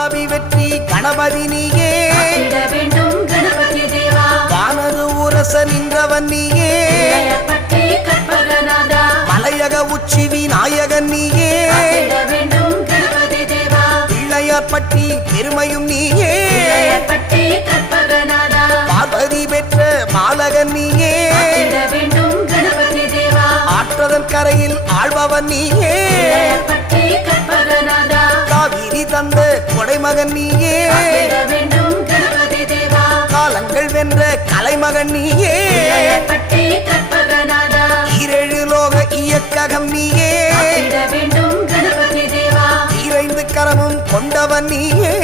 வாதாபி வெற்றி கணபதி நீயே வேண்டும் கணபதி தேவா வானது உரச நின்றவன் நீயே கற்பகநாதா மலையக உச்சி விநாயகன் நீயே வேண்டும் கணபதி தேவா பிள்ளையார்பட்டி பெருமையும் நீயே கற்பகநாதா பார்வதி பெற்ற மாலகன் நீயே வேண்டும் கணபதி தேவா ஆற்றதன் கரையில் ஆழ்பவன் நீயே கற்பகநாதா காவிரி தந்த கொடைமகன் நீயே வேண்டும் கணபதி தேவா காலங்கள் வென்ற கலைமகன் நீயே கற்பகநாதா ஈரேழு லோக இயக்ககம் நீயே வேண்டும் கணபதி தேவா இறைந்து கரமும் கொண்டவன் நீயே